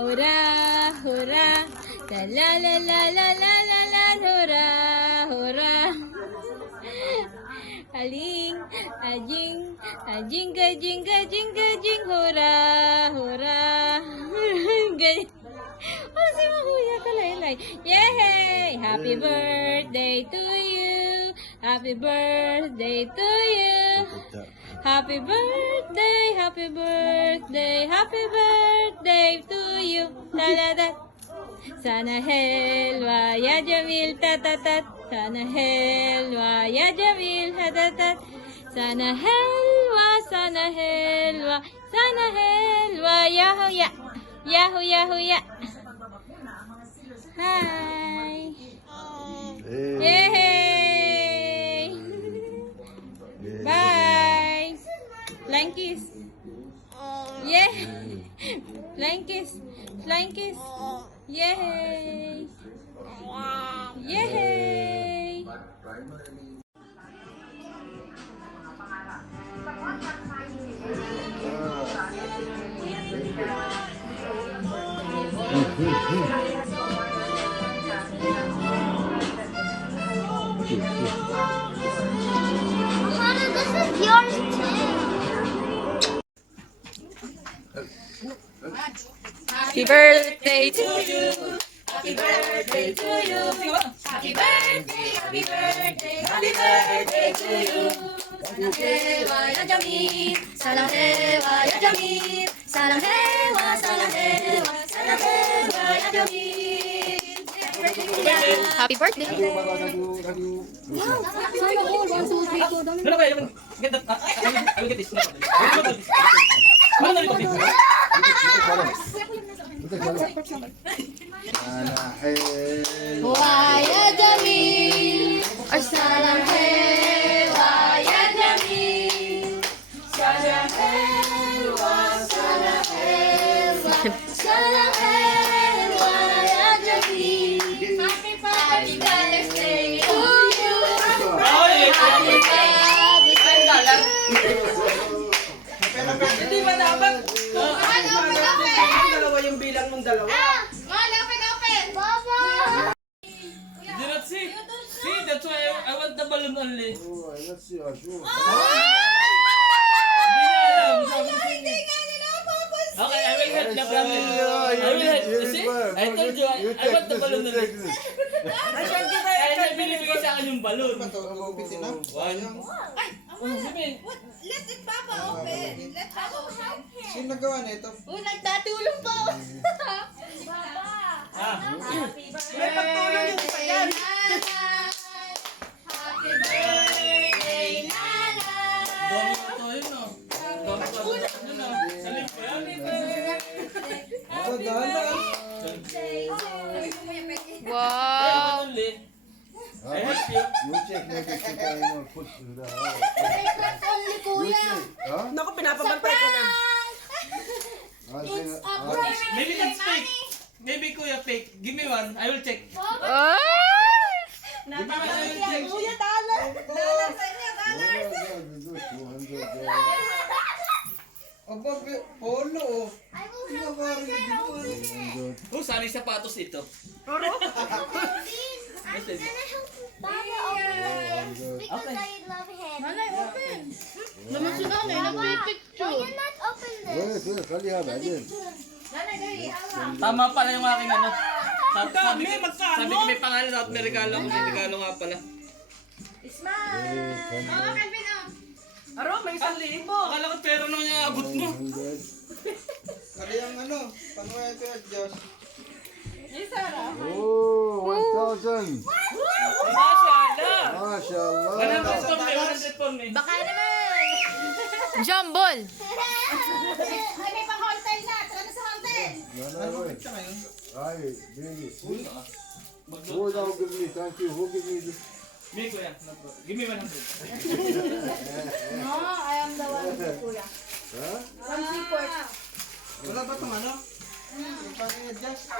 hurrah, hurrah, la la la la la la la la, hurrah, hurrah. Aling, ajing, ajingga, jingga, jingga, jing, hurrah, hurrah. Ganyan. Oh, si Mahuya kalaylay. Yay! Happy birthday to you. Happy birthday to you. Happy birthday, happy birthday, happy birthday to you. La la la. Sana helwa ya Jamil tatatat. Sana helwa ya Jamil tatatat. Sana helwa, sana helwa, sana helwa yahu ya. Yahoo, yahoo, ya. Hi. Yay. Bye. Flying kiss. Yeah. Flying kiss. Flying kiss. Yay. Yay. Mama, this is yours too. Happy birthday to you. Happy birthday to you. Happy birthday, happy birthday, happy birthday to you. Salang hewa ya Jamil, salang hewa ya Jamil, salang hewa, salang hewa, salang hewa ya Jamil. Happy birthday. No, okay, get that. I will get this. Waya Jamil, salang hewa ya Jamil, salang hewa, salang hewa, salang hewa ya Jamil. Happy birthday to you. Happy birthday. Hindi ba dapat? Dalawa yung bilang ng dalawa. Did not see. See, that's why I want the balloon only. Oh, let's see. Sure. Hindi niya alam. Okay, I will help the problem. I will help. You see? I told you, I want the balloon only. Kaya niya binibigay sa akin yung balloon. One. Let it Papa open. Let Papa open. Sino nagawa nito? Nagtatulong po. May pagtulong yung isa yan. Happy birthday, Nanay. Dami ko to yun, no? Dami ko to yun, no? Salim ko yan. Ako, dahan. Wow. Only. I help you. You check maybe if I know put the. Only You kuya. check. Huh? Naku, pinapabantay ko na. Maybe that's fake. Maybe kuya fake. Give me one. I will check. Give me one. I will check. Kuya, dollar. Dollar sa inyo, dollar. Aba, polo. I will help myself. Oh, saan yung sapatos ito? Please, I'm gonna help Papa open it because Okay. I love him. Open. Naman si Nanay, nagpipicture. Why you not open this? Wait, خلي هذا بعدين. Tama pala yung aking ano. Sabi ko may pangalan at may regalo. May regalo nga pala. Aro, may 1,000. Akala ko pera nung yung abot mo. 100. Kali ang ano, panuhay ko at Diyos. Oh, 1,000. Masyaallah. MashaAllah. 100 pon, 100 pon eh. Baka naman. Jumble. Ay, may pang-hotel na. Saka na sa hotel. Ano siya ngayon? Ay, baby. Who now give me? Thank you. Who give me this? Me kuya. Give me 100. No, I am the one with Kuya. Huh? One seaport. Wala ba itong ano? Yung pang-adjust?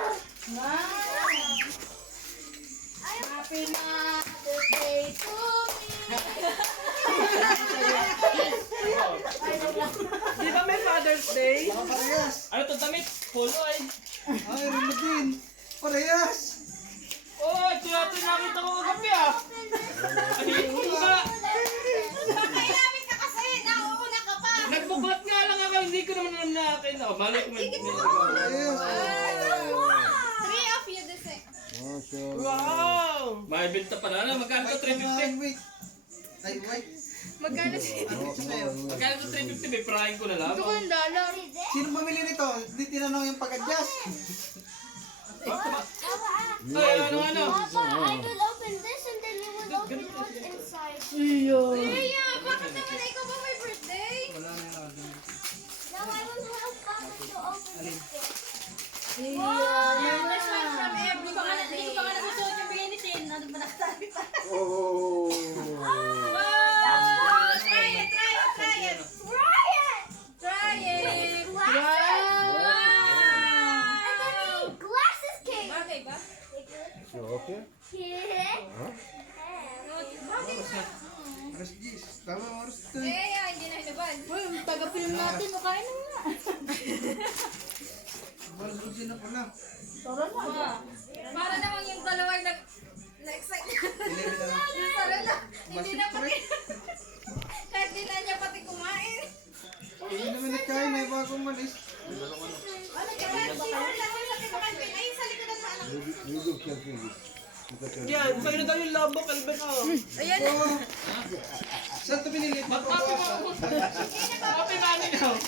Happy birthday to me. Di ba may Father's Day? Baka parehas. Ano to damit? Polo ay. Ay, rin din. Parehas. Oh, ito nakita ko kagabi ah. Ay, ba? Kailangan ka kasi, nauuna ka pa. Nagbuklat nga lang ako, hindi ko naman alam na akin. Oh, mali ko may... Parehas. 3 of you this way. MashaAllah. Wow! May benta pala na. Magkano to 350? Wait. Ay, wait. Magkano siya? Magkano to 350? May prahin ko na lang. $1. Sino bumili nito? Hindi tinanong yung pag-adjust. Ay, ano? Papa, I will open this and then you will open what's inside. Kuya, bakit naman ikaw ba may birthday? Now I will help Papa to open this gift. Yeah, this one from every. Hindi ko pa nga nasusunod yung bigay ni Tin. Ano ba nakasabi pa? Oh. Wow! Try it! Try it! Try it! Glasses. Wow! And then the glasses came. Bagay ba? Okay? Yeah. Bagay ba? Oras 10. Tama, oras 10. Hindi na hinaban. Taga-film natin, makain na nga. Balusin na pala. Para naman yung dalawang na-excite. 11 na lang. Para na. Hindi na pati. Kahit di na niya pati kumain. Hindi naman nagkain na bagong malis. Ano ka ba? Ay, sa likodan mo anak. You can finish. Yan, sa'yo na daw yung labo, Calvin. Oh. Ayan. Oo. Saan ito binili? Happy money daw.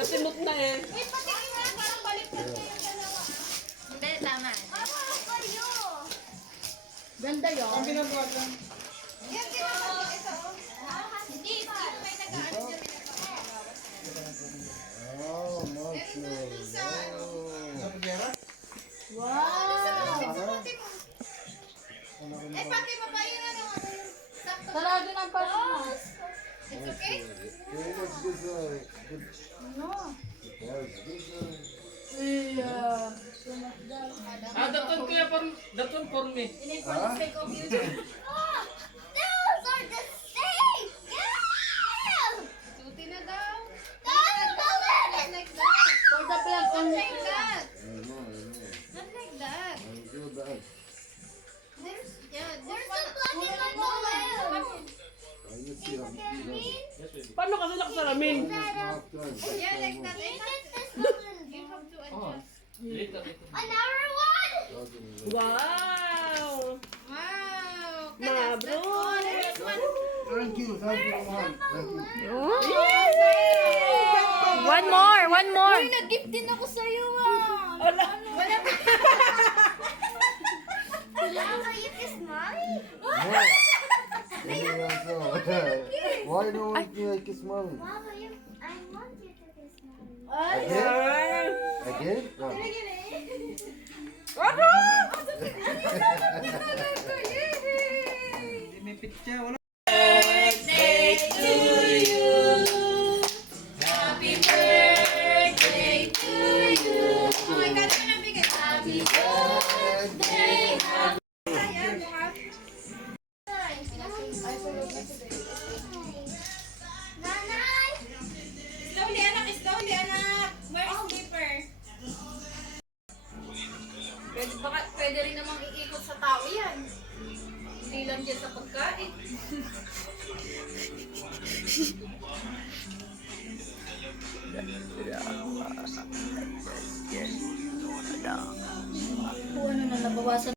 Nasimot na eh. Uy, pati mo parang baliktad na yung dalawa. Hindi, tama. Papa, how about you? Ganda yun. Ang binabuhat lang. Yan, ginagawa ito. Hindi, may nag-ano dyan. Oh, MashaAllah. Sa pagera? Eh, pati mo pa yun ano. Sakto. Sarado ng paso mo. It's okay? Okay, let's do the... No. Yes, this one. Yeah. That one kuya, that one for me. Ini for the sake of you. Oh, those are the same. Yeah. Suti na daw. That's the limit. Like that. For the vlog Not only. like that. I know. Not like that. I do that. Yeah, Where's the black and white? I just see how it's Paano kasi nakasalamin? half time. Yeah, like that. Make it this one. You have to Oh, adjust. later. Another one. Wow! Wow. Mabruk! This one. Thank you, man. Thank you. One more. Uy, nag-gift din ako sa'yo ah. Wala. Mama, you kissed mommy? No. Why don't you kiss mommy? Mama, I want you to kiss mommy. Again? Again? No. Hindi may pitya. Wala. Birthday to you. Happy birthday to you. Oh my God, ano nang bigay? Happy birthday. Ayan, mukha. Nanay! Slowly anak. Where's slipper? Pwede rin namang iikot sa tao yan. Hindi lang dyan sa pagkain. Kung ano na nabawasan